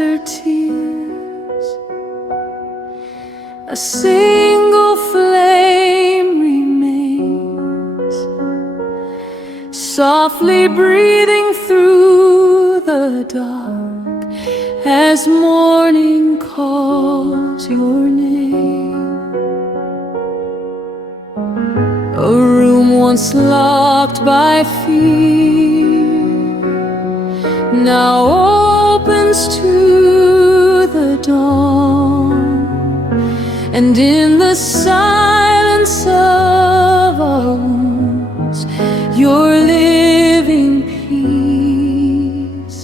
her tears, a single flame remains, softly breathing through the dark as morning calls your name. A room once locked by fear now opens to the dawn, and in the silence of our wounds, your living peace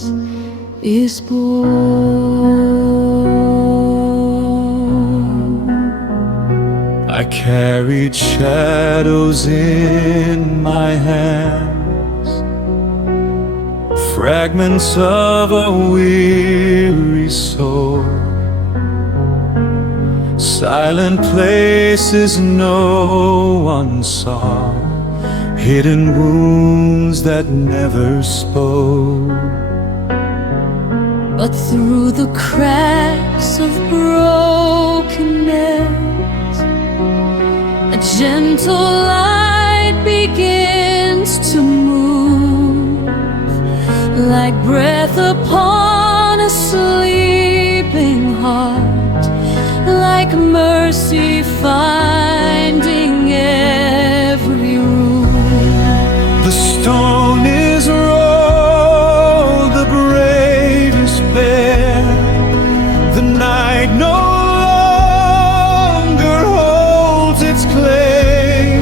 is born. I carried shadows in my hands, fragments of a weary soul, silent places no one saw, hidden wounds that never spoke. But through the cracks of brokenness, a gentle light begins to move, like breath upon a sleeping heart, like mercy finding every room. The stone is rolled, the brave is bare, the night no longer holds its claim,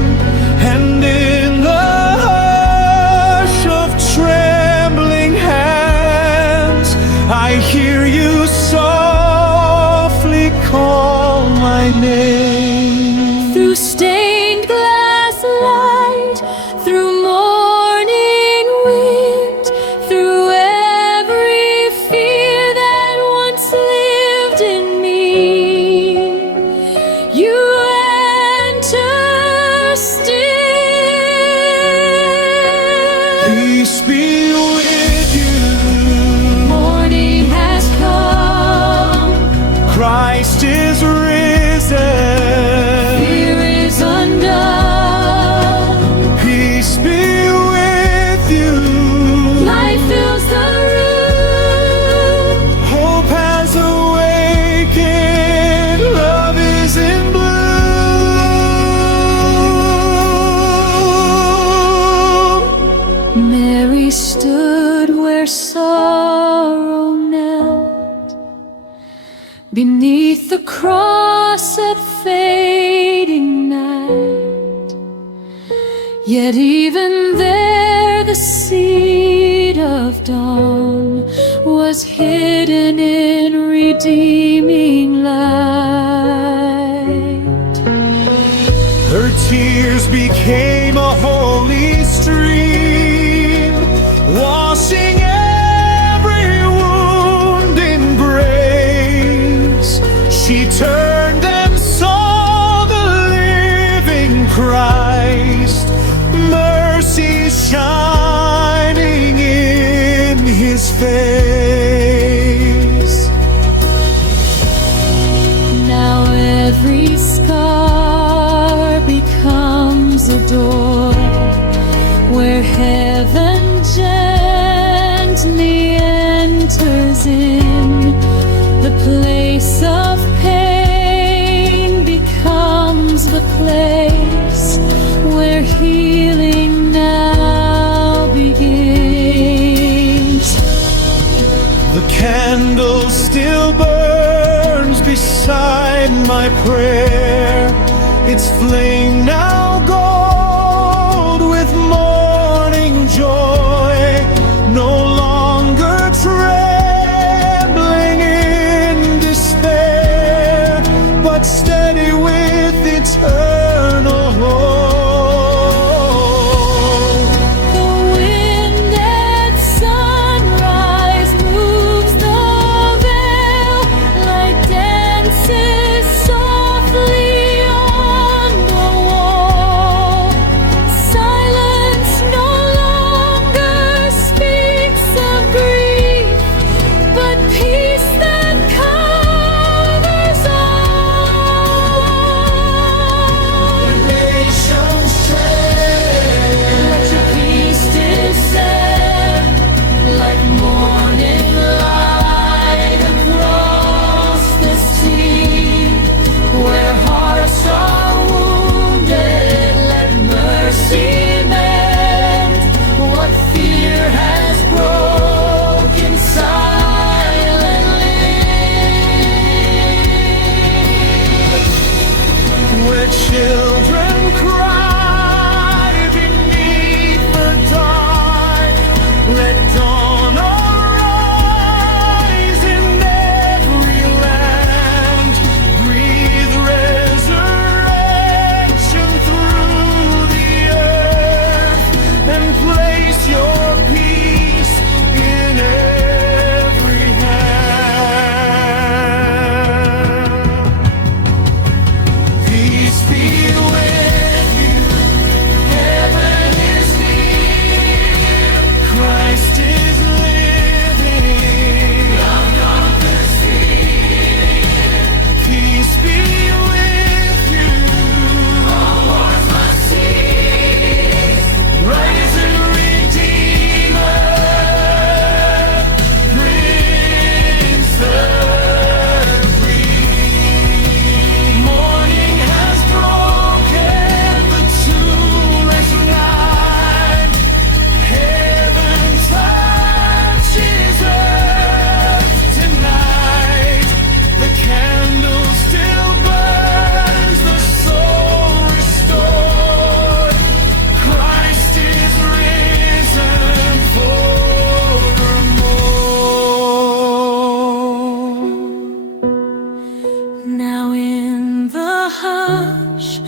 and in the hush of trembling hands, I hear you softly call my name. Through stained glass light, through morning wind, through every fear that once lived in me, you enter still. Peace be with you. Morning has come, Christ is risen. fear is undone, Peace be with you. light fills the room. Hope has awakened. Love is in bloom. Mary stood where sorrow knelt, beneath the cross at fading night. Yet even there the seed of dawn was hidden in redeeming light. Her tears became a holy stream, washing every wound in grace. She turned and saw the living Christ, mercy shining in his face. Now every scar becomes a door where heaven gently enters in. The place of pain becomes the place where healing now begins. The candle still burns beside my prayer, its flame now gold with morning joy, no longer trembling in despair, but steady with eternal hope. The wind at sunrise moves the veil, like dances softly on the wall. hush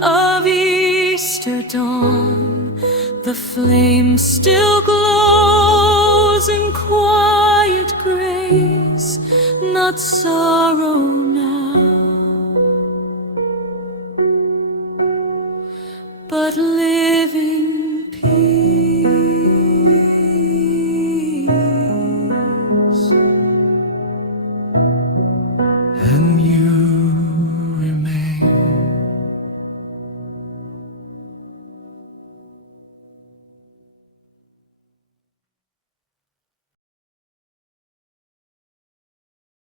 of Easter dawn, the flame still glows in quiet grace, not sorrow now.